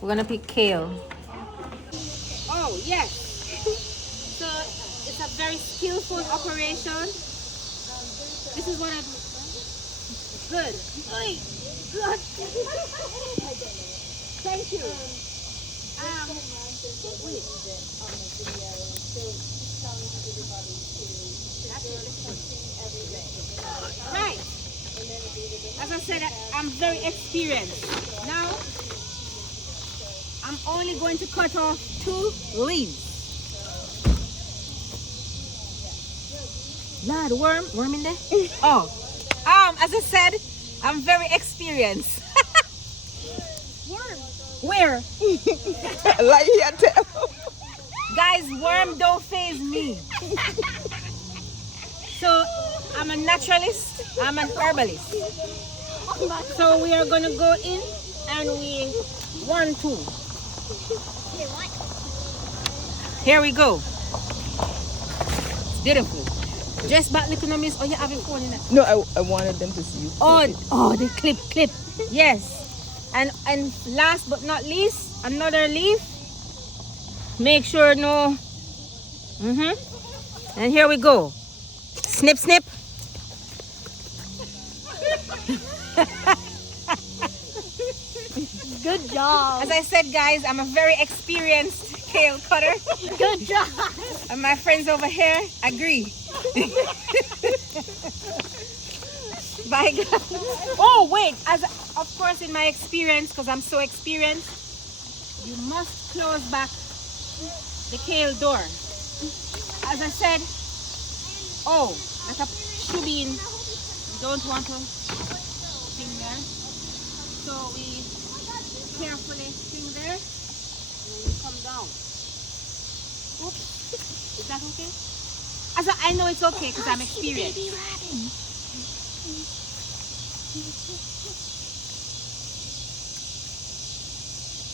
We're gonna pick kale. Oh, yes. So it's a very skillful operation. This is what I'm... Good. Oy, good. Thank you. Wait. Right. As I said, I'm very experienced. Now, I'm only going to cut off 2 leaves. Lord, worm in there? Oh. As I said, I'm very experienced. Worm. Where? Like here, tell. Guys, worm don't phase me. So, I'm a naturalist. I'm an herbalist. So, we are going to go in and we 1, 2. Here we go. It's beautiful. Just back looking at me. Oh, you have your phone in it. No, I wanted them to see you. Oh, the clip. Yes. And last but not least, another leaf. Make sure no. And here we go. Snip, snip. Good job. As I said, guys, I'm a very experienced kale cutter. Good job. And my friends over here agree. By God. Oh, wait. Of course, in my experience, because I'm so experienced, you must close back the kale door. As I said, like a shoe bean. You don't want to thing there. So we carefully thing there. And you come down. Oops. Is that okay? I know it's okay because I'm experienced.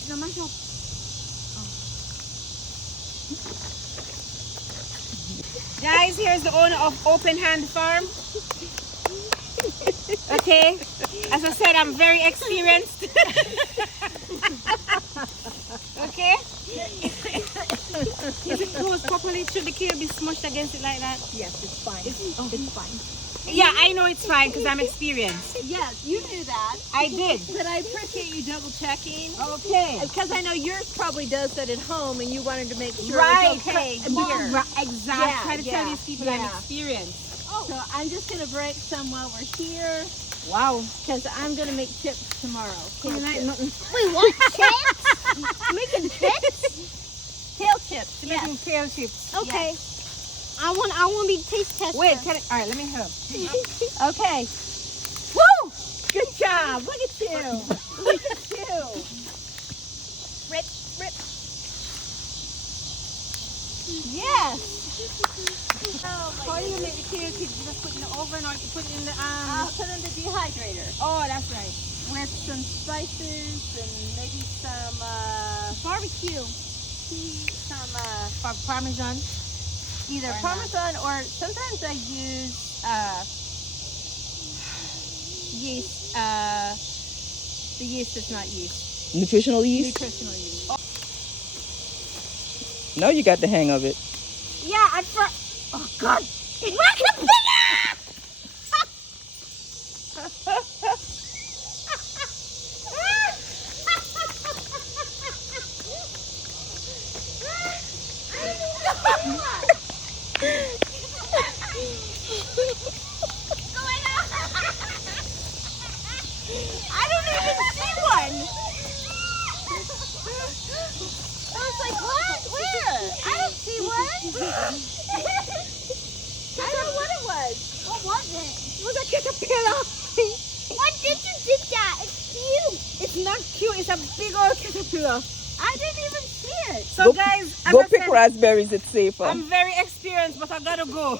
No, my job. Guys, here's the owner of Open Hand Farm. Okay, as I said, I'm very experienced. Okay. If it goes properly, should the kale be smushed against it like that? Yes, it's fine. It's fine. Yeah, I know it's fine because I'm experienced. Yes, you knew that. I did. But I appreciate you double checking. Okay. Because I know yours probably does that at home and you wanted to make sure Right. it's okay Well, here. exactly. Yeah, Try to tell yeah, these people I'm yeah. experienced. So I'm just going to break some while we're here Wow. because I'm going to make chips tomorrow. Kale chips. Nothing. Wait, what? Chips? Making chips? Kale chips, yes. Making kale chips. Okay. Yes. I want to be taste tester. Wait, all right, let me help. Okay. Woo! Good job. Look at you. Look at you. Rip. Yes. How do you make the kale chips? You just put it in the oven or you put it in the I'll put in the dehydrator Oh, that's right. with some spices and maybe some barbecue. Some Parmesan. either Or Parmesan or sometimes I use yeast. The yeast is not yeast. Nutritional yeast? Nutritional yeast. Now you got the hang of it. Yeah, at first. Oh, God. I don't even see one. I was like, what? Where? I don't see one. I don't know what it was. What was it? It was a caterpillar. Why did you do that? It's cute. It's not cute. It's a big old caterpillar. I didn't even see it. So, guys, as Go I pick said, raspberries, it's safer. I'm very experienced, but I gotta go.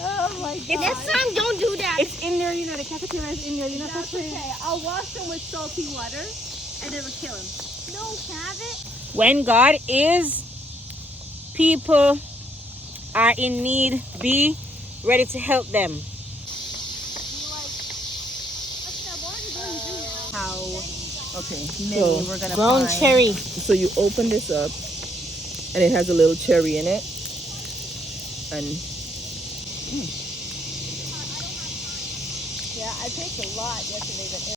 Oh my god. Next time, don't do that. It's in there, the caterpillar is in there, That's okay. I'll wash them with salty water and it'll kill them. No, have it. When God is, people are in need, be ready to help them. What's that water how Okay. many So, we're gonna Brown find. cherry. so you open this up, and it has a little cherry in it, and Yeah, I picked a lot yesterday, but